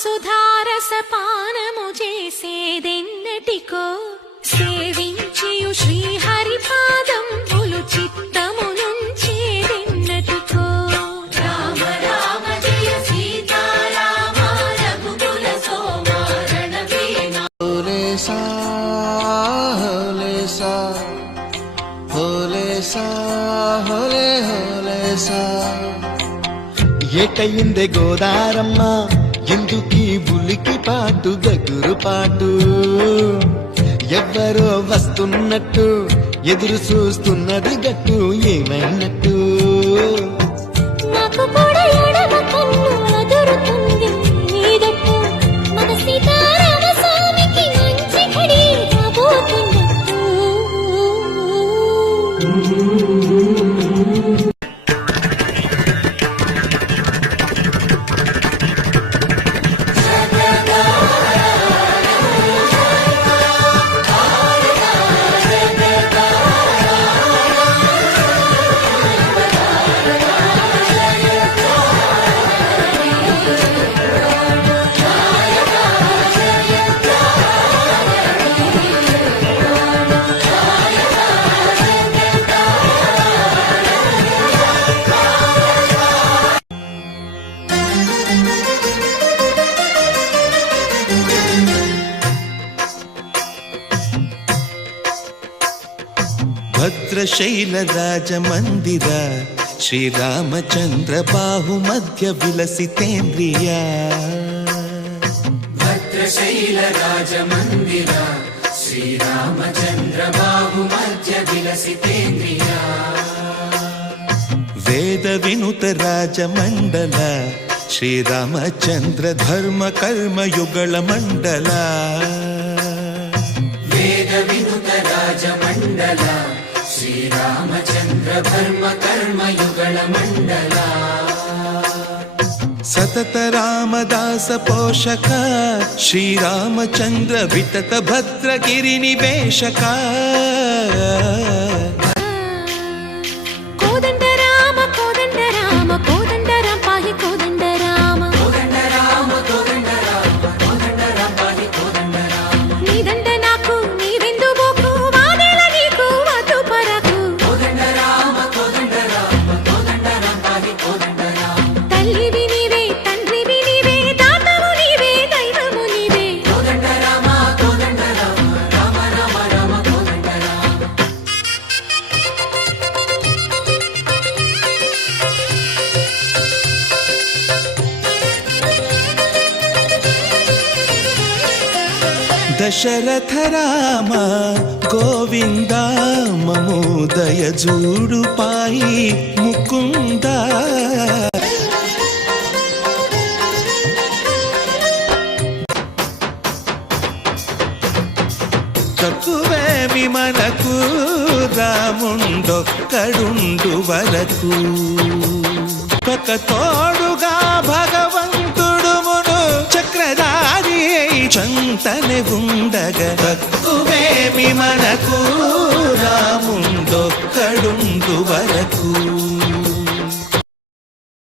సుధారస పానము చేసేదెన్నటికో సేవించియు శ్రీహరి పాదంబులు చిత్తము నుంచేదెన్నటికో. రామ రామ జయ సీతారామ రఘుకుల సోమ రణవీణ. హోలే సా హోలే సా హోలే సా హోలే హోలే సా. ఏటయిందే గోదారమ్మ ఎందుకీ బులికి పాటు గగురు పాటు, ఎవ్వరో వస్తున్నట్టు ఎదురు చూస్తున్నది గట్టు ఏమైనట్టు. నాకు కూడా ఎడమ కన్ను అదురుతుంది నీదట్టు, మన సీతారామ స్వామికి మంచి ఘడి రాబోతున్నట్టు. భద్రశైల రాజమందిర శ్రీరామచంద్ర బాహుమధ్య విలసితేంద్రియ. భద్రశైల రాజమందిర శ్రీరామచంద్ర బాహుమధ్య విలసితేంద్రియ. వేద వినుత రాజమండల శ్రీరామచంద్ర ధర్మ కర్మ యుగళ మండల. వేద వినుత రాజమండల శ్రీరామచంద్ర ధర్మ కర్మ యుగళ మండల. సతత రామదాస పోషక శ్రీరామచంద్ర వితత భద్రగిరి నివేశక. కోదండ రామ కోదండ రామ కోదండ రామ పాహి కోదండ రామ. కోదండ రామ కోదండ రామ కోదండ రామ పాహి కోదండ రామ. నీదండ నాకు నీవెందు బోకు వాదెల నీకు వద్దు పరకు. కోదండ రామ కోదండ రామ కోదండ రామ పాహి కోదండ రామ. తల్లివి నీవే తండ్రివి నీవే దాతవు నీవే దైవము నీవే. కోదండ రామ కోదండ రామ రామ రామ రామ కోదండ రామ. దశరథ రామ గోవింద మము దయజూడు పాయి ముకుంద. తక్కువేమి మనకు రాముండొక్కడుండు వరకు, ఒక తోడుగా భగవంతుడు మును చక్రధారి చంతనే ఉండగ. తక్కువేమి మనకు రాముండొక్కడుండు వరకు.